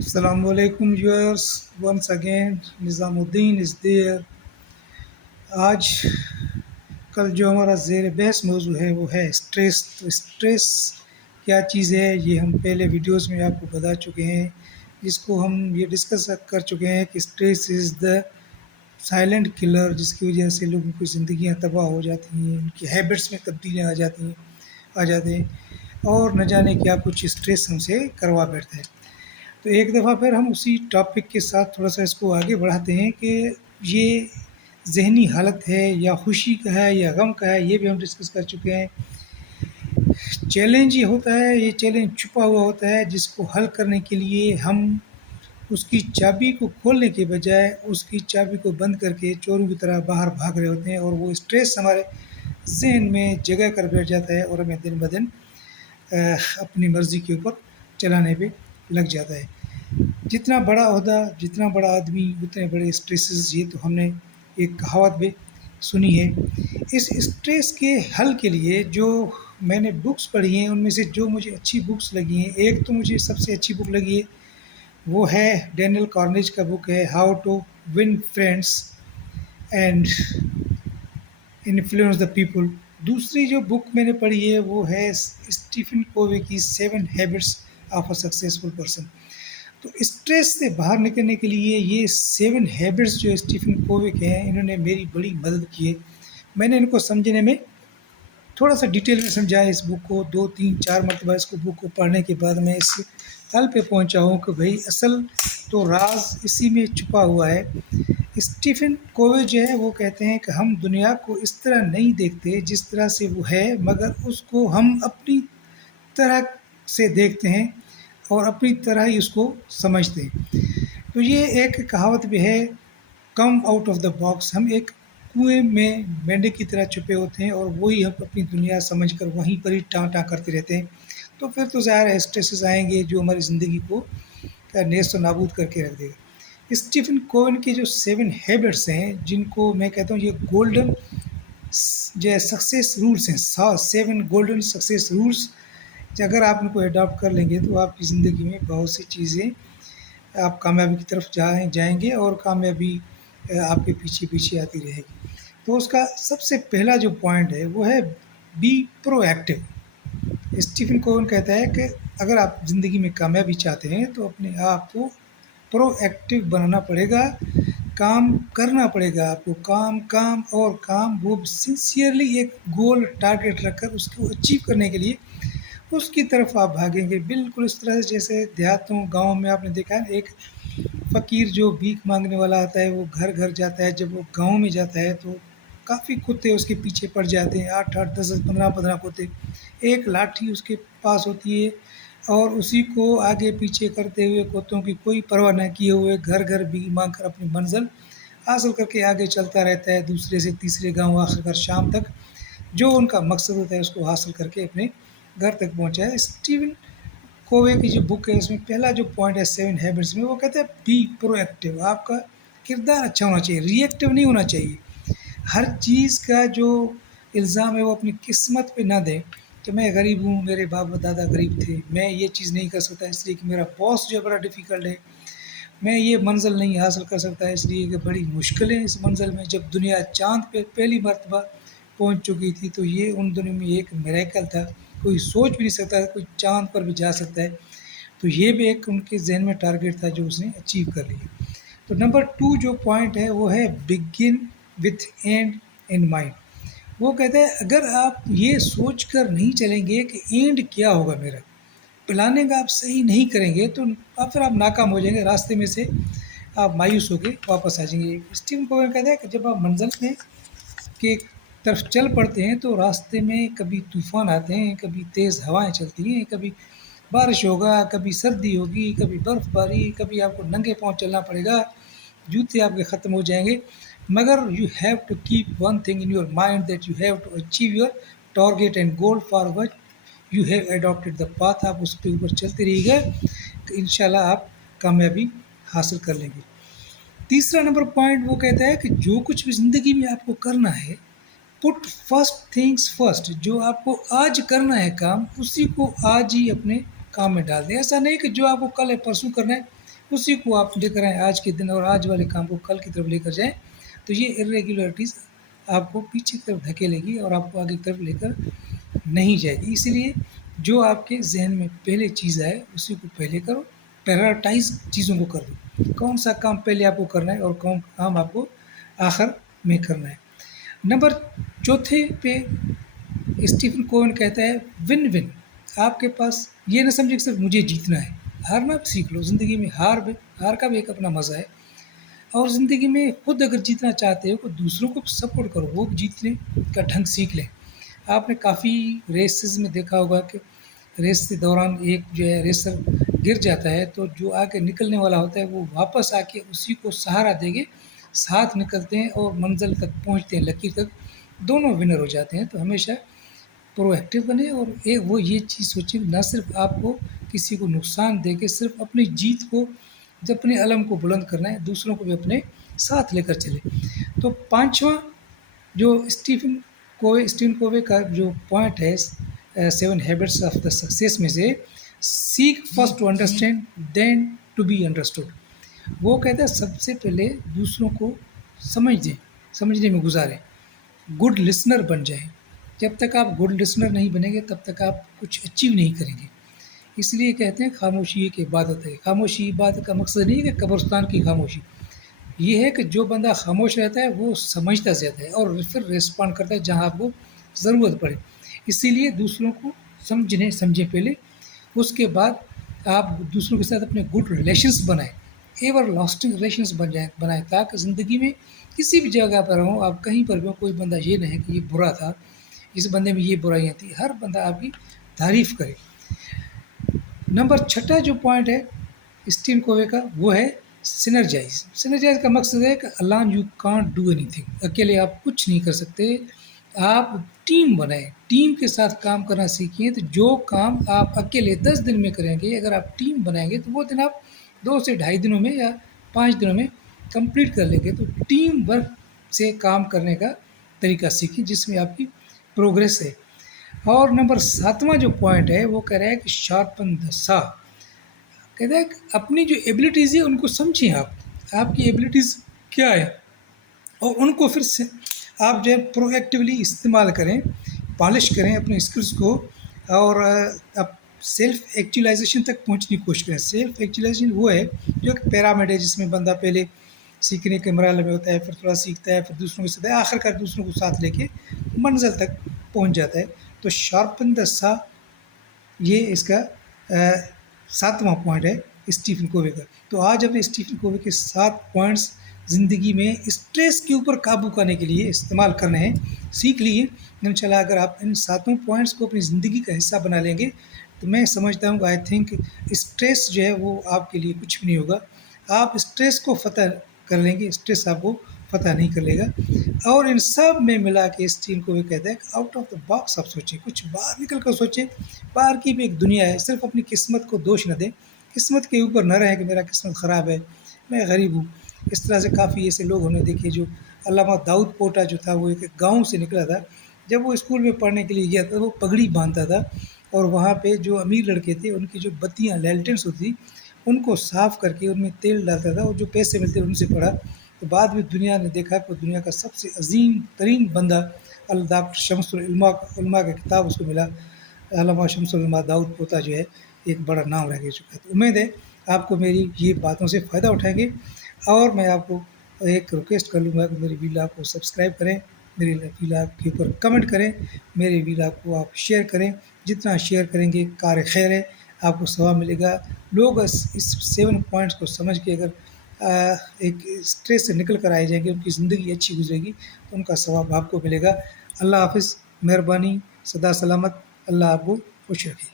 Assalamu alaikum viewers. Once again, Nizamuddin is there. आज कल जो हमारा ज़ेर बहस मौजू है वो है स्ट्रेस। तो स्ट्रेस क्या चीज़ है ये हम पहले वीडियोस में आपको बता चुके हैं, जिसको हम ये डिस्कस कर चुके हैं कि stress is the silent killer, जिसकी वजह से लोगों की ज़िंदगियां तबाह हो जाती हैं, उनकी हैबिट्स में तब्दीलियाँ आ जाते हैं और न जाने क्या कुछ स्ट्रेस हमसे करवा बैठता है। तो एक दफ़ा फिर हम उसी टॉपिक के साथ थोड़ा सा इसको आगे बढ़ाते हैं कि ये ज़हनी हालत है या खुशी का है या गम का है, ये भी हम डिस्कस कर चुके हैं। चैलेंज ये होता है, ये चैलेंज छुपा हुआ होता है, जिसको हल करने के लिए हम उसकी चाबी को खोलने के बजाय उसकी चाबी को बंद करके चोरों की तरह बाहर भाग रहे होते हैं, और वो स्ट्रेस हमारे जहन में जगह कर बैठ जाता है और हमें दिन ब दिन अपनी मर्ज़ी के ऊपर चलाने पे लग जाता है। जितना बड़ा ओहदा, जितना बड़ा आदमी, उतने बड़े स्ट्रेसेस, ये तो हमने एक कहावत भी सुनी है। इस स्ट्रेस के हल के लिए जो मैंने बुक्स पढ़ी हैं, उनमें से जो मुझे अच्छी बुक्स लगी हैं, एक तो मुझे सबसे अच्छी बुक लगी है, वो है डैनियल कार्नेज का बुक है how to win friends and influence the people. दूसरी जो बुक मैंने पढ़ी है वो है स्टीफन कोवे की 7 habits of a successful person. तो स्ट्रेस से बाहर निकलने के लिए ये 7 हैबिट्स जो स्टीफन कोवे के हैं, इन्होंने मेरी बड़ी मदद की है। मैंने इनको समझने में थोड़ा सा डिटेल में समझा है इस बुक को, 2 3 4 मरतबा इसको बुक को पढ़ने के बाद मैं इस हल पे पहुंचा हूँ कि भाई असल तो राज इसी में छुपा हुआ है। स्टीफन कोवे जो है वो कहते हैं कि हम दुनिया को इस तरह नहीं देखते जिस तरह से वो है, मगर उसको हम अपनी तरह से देखते हैं और अपनी तरह ही उसको समझते हैं। तो ये एक कहावत भी है, come out of the box. हम एक कुएं में मेंढे की तरह छुपे होते हैं और वही हम अपनी दुनिया समझकर वहीं पर ही टाँ टाँ करते रहते हैं। तो फिर तो ज़ाहिर है स्ट्रेसेस आएंगे जो हमारी ज़िंदगी को नेस्त नाबूद करके रख देगा। स्टीफन कोवन के जो 7 हैबिट्स हैं, जिनको मैं कहता हूँ ये गोल्डन जो सक्सेस रूल्स हैं, 7 गोल्डन सक्सेस रूल्स, अगर आप इनको अडॉप्ट कर लेंगे तो आपकी ज़िंदगी में बहुत सी चीज़ें, आप कामयाबी की तरफ जाएंगे और कामयाबी आपके पीछे पीछे आती रहेगी। तो उसका सबसे पहला जो पॉइंट है वो है बी प्रोएक्टिव। स्टीफन कोवन कहता है कि अगर आप ज़िंदगी में कामयाबी चाहते हैं तो अपने आप को प्रोएक्टिव बनाना पड़ेगा, काम करना पड़ेगा आपको, काम काम और काम, वो सिंसियरली एक गोल टारगेट रखकर उसको अचीव करने के लिए उसकी तरफ आप भागेंगे। बिल्कुल इस तरह से जैसे देहातों गाँव में आपने देखा है, एक फ़कीर जो भीख मांगने वाला आता है वो घर घर जाता है। जब वो गांव में जाता है तो काफ़ी कुत्ते उसके पीछे पड़ जाते हैं, 8 8 10 10 15 15 कुत्ते। एक लाठी उसके पास होती है और उसी को आगे पीछे करते हुए, कुत्तों की कोई परवाह न किए हुए, घर घर भीख मांग कर अपनी मंजिल हासिल करके आगे चलता रहता है, दूसरे से तीसरे गाँव, आखिरकार शाम तक जो उनका मकसद होता है उसको हासिल करके अपने घर तक पहुँचा है। स्टीवन कोवे की जो बुक है उसमें पहला जो पॉइंट है 7 हैबिट्स में, वो कहते हैं बी प्रोएक्टिव। आपका किरदार अच्छा होना चाहिए, रिएक्टिव नहीं होना चाहिए। हर चीज़ का जो इल्ज़ाम है वो अपनी किस्मत पे ना दें कि मैं गरीब हूँ, मेरे बाप दादा गरीब थे, मैं ये चीज़ नहीं कर सकता इसलिए कि मेरा बॉस जो है बड़ा डिफ़िकल्ट है, मैं ये मंजिल नहीं हासिल कर सकता इसलिए कि बड़ी मुश्किलें इस मंजिल में। जब दुनिया चाँद पे पहली मरतबा पहुँच चुकी थी तो ये उन दिनों में एक मिरेकल था, कोई सोच भी नहीं सकता था कोई चाँद पर भी जा सकता है। तो ये भी एक उनके जहन में टारगेट था जो उसने अचीव कर लिया। तो नंबर 2 जो पॉइंट है वो है begin with and in mind. वो कहते हैं अगर आप ये सोच कर नहीं चलेंगे कि एंड क्या होगा मेरा, प्लानिंग आप सही नहीं करेंगे तो आप फिर आप नाकाम हो जाएंगे, रास्ते में से आप मायूस होकर वापस आ जाएंगे। स्टीवन कोवेन कहता है कि जब आप मंजिल में के तरफ चल पड़ते हैं तो रास्ते में कभी तूफ़ान आते हैं, कभी तेज़ हवाएं चलती हैं, कभी बारिश होगा, कभी सर्दी होगी, कभी बर्फ़बारी, कभी आपको नंगे पाँव चलना पड़ेगा, जूते आपके ख़त्म हो जाएंगे। मगर you have to keep one thing in your mind that you have to achieve your target and goal for which you have adopted the path. आप उस पे ऊपर चलते रहिएगा तो इंशाल्लाह आप कामयाबी हासिल कर लेंगे। तीसरा नंबर पॉइंट वो कहता है कि जो कुछ भी ज़िंदगी में आपको करना है, पुट फर्स्ट थिंग्स फर्स्ट। जो आपको आज करना है काम, उसी को आज ही अपने काम में डाल दें। ऐसा नहीं कि जो आपको कल है परसों करना है اسی کو آپ لے کر آئیں آج کے دن، اور آج والے کام کو کل کی طرف لے کر جائیں، تو یہ ارریگولرٹیز آپ کو پیچھے کی طرف دھکیلے گی اور آپ کو آگے کی طرف لے کر نہیں جائے گی۔ اسی لیے جو آپ کے ذہن میں پہلے چیز آئے اسی کو پہلے کرو، پیرالٹائز چیزوں کو کر دو، کون سا کام پہلے آپ کو کرنا ہے اور کون کام آپ کو آخر میں کرنا ہے۔ نمبر چوتھے پہ اسٹیفن کوون کہتا ہے ون ون۔ آپ کے پاس یہ نہ سمجھے کہ صرف مجھے جیتنا ہے، ہارنا بھی سیکھ لو، زندگی میں ہار کا بھی ایک اپنا مزہ ہے، اور زندگی میں خود اگر جیتنا چاہتے ہو تو دوسروں کو سپورٹ کرو، وہ بھی جیتنے کا ڈھنگ سیکھ لیں۔ آپ نے کافی ریسز میں دیکھا ہوگا کہ ریس کے دوران ایک جو ہے ریسر گر جاتا ہے تو جو آگے نکلنے والا ہوتا ہے وہ واپس آ کے اسی کو سہارا دے کے ساتھ نکلتے ہیں اور منزل تک پہنچتے ہیں، لکیر تک دونوں ونر ہو جاتے ہیں۔ تو ہمیشہ پرو ایکٹیو بنے اور ایک وہ یہ چیز سوچیں نہ صرف آپ کو کسی کو نقصان دے کے صرف اپنی جیت کو، جب اپنے علم کو بلند کرنا ہے، دوسروں کو بھی اپنے ساتھ لے کر چلے۔ تو پانچواں جو اسٹیون کووے کا جو پوائنٹ ہے 7 ہیبٹس آف دا سکسیس میں سے، seek first to understand then to be understood. وہ کہتا ہے سب سے پہلے دوسروں کو سمجھنے میں گزاریں، گڈ لسنر بن جائیں۔ جب تک آپ گڈ لسنر نہیں بنیں گے تب تک آپ کچھ اچیو نہیں کریں گے۔ اس لیے کہتے ہیں خاموشی ایک عبادت ہے۔ خاموشی عبادت کا مقصد نہیں ہے کہ قبرستان کی خاموشی، یہ ہے کہ جو بندہ خاموش رہتا ہے وہ سمجھتا زیادہ ہے اور پھر ریسپونڈ کرتا ہے جہاں آپ کو ضرورت پڑے۔ اسی لیے دوسروں کو سمجھیں پہلے، اس کے بعد آپ دوسروں کے ساتھ اپنے گڈ ریلیشنس بنائیں، ایور لاسٹنگ ریلیشنس بنائیں تاکہ زندگی میں کسی بھی جگہ پر ہوں آپ، کہیں پر بھی ہوں، کوئی بندہ یہ نہیں کہ یہ برا تھا، اس بندے میں یہ برائیاں تھیں، ہر بندہ آپ کی تعریف کرے۔ نمبر چھٹا جو پوائنٹ ہے اسٹیون کووے کا وہ ہے سینرجائز کا مقصد ہے کہ الان you can't do any thing, اکیلے آپ کچھ نہیں کر سکتے، آپ ٹیم بنائیں، ٹیم کے ساتھ کام کرنا سیکھیں۔ تو جو کام آپ اکیلے 10 دن میں کریں گے اگر آپ ٹیم بنائیں گے تو وہ دن آپ 2 سے 2.5 دنوں میں یا 5 دنوں میں کمپلیٹ کر لیں گے۔ تو ٹیم ورک سے کام کرنے کا طریقہ سیکھیں جس میں آپ کی پروگریس ہے۔ اور نمبر 7واں جو پوائنٹ ہے وہ کہہ رہا ہے کہ شارپن دا سا، کہتا ہے کہ اپنی جو ایبلٹیز ہیں ان کو سمجھیں، آپ کی ایبلٹیز کیا ہے اور ان کو پھر سے آپ جو ہے پرو ایکٹیولی استعمال کریں، پالش کریں اپنے اسکلس کو، اور اب سیلف ایکچولائزیشن تک پہنچنے کی کوشش کریں۔ سیلف ایکچولائزیشن وہ ہے جو ایک پیرامڈ ہے جس میں بندہ پہلے سیکھنے کے مرحلے میں ہوتا ہے، پھر تھوڑا سیکھتا ہے، پھر دوسروں کے ساتھ آخر کار دوسروں کو ساتھ لے کے منزل تک پہنچ جاتا ہے۔ تو شارپن دا سا یہ اس کا 7واں پوائنٹ ہے اسٹیفن کووے کا۔ تو آج ہم نے اسٹیفن کووے کے 7 پوائنٹس زندگی میں اسٹریس کے اوپر قابو کرنے کے لیے استعمال کرنے ہیں، سیکھ لیے۔ انشاءاللہ اگر آپ ان 7 پوائنٹس کو اپنی زندگی کا حصہ بنا لیں گے تو میں سمجھتا ہوں کہ آئی تھنک اسٹریس جو ہے وہ آپ کے لیے کچھ بھی نہیں ہوگا۔ آپ اسٹریس کو فتح کر لیں گے، اسٹریس آپ کو فتح نہیں کر لے گا۔ اور ان سب میں ملا کے اسٹیفن کووے کہتا ہے کہ آؤٹ آف دا باکس آپ سوچیں، کچھ باہر نکل کر سوچیں، باہر کی بھی ایک دنیا ہے۔ صرف اپنی قسمت کو دوش نہ دیں، قسمت کے اوپر نہ رہیں کہ میرا قسمت خراب ہے، میں غریب ہوں۔ اس طرح سے کافی ایسے لوگ ہم نے دیکھے، جو علامہ داؤد پوٹا جو تھا وہ ایک گاؤں سے نکلا تھا، جب وہ اسکول میں پڑھنے کے لیے گیا تھا وہ پگڑی باندھتا تھا، اور وہاں پہ جو امیر لڑکے تھے ان کی جو بتیاں لینٹرنس ہوتی ان کو صاف کر کے ان میں تیل ڈالتا تھا، اور جو پیسے ملتے ان سے پڑھا۔ تو بعد میں دنیا نے دیکھا کہ دنیا کا سب سے عظیم ترین بندہ ڈاکٹر شمس العلماء کا کتاب اس کو ملا، علامہ شمس العلماء داؤد پوتا جو ہے ایک بڑا نام رہ چکا ہے۔ تو امید ہے آپ کو میری یہ باتوں سے فائدہ اٹھائیں گے، اور میں آپ کو ایک ریکویسٹ کر لوں گا کہ میری ویلاگ کو سبسکرائب کریں، میری ویلاگ کے اوپر کمنٹ کریں، میرے ویلاگ کو آپ شیئر کریں، جتنا شیئر کریں گے کار خیر ہے، آپ کو ثواب ملے گا۔ لوگ اس 7 پوائنٹس کو سمجھ کے اگر ایک اسٹریس سے نکل کر آئے جائیں گے، ان کی زندگی اچھی گزرے گی تو ان کا ثواب آپ کو ملے گا۔ اللہ حافظ، مہربانی، سدا سلامت، اللہ آپ کو خوش رکھے۔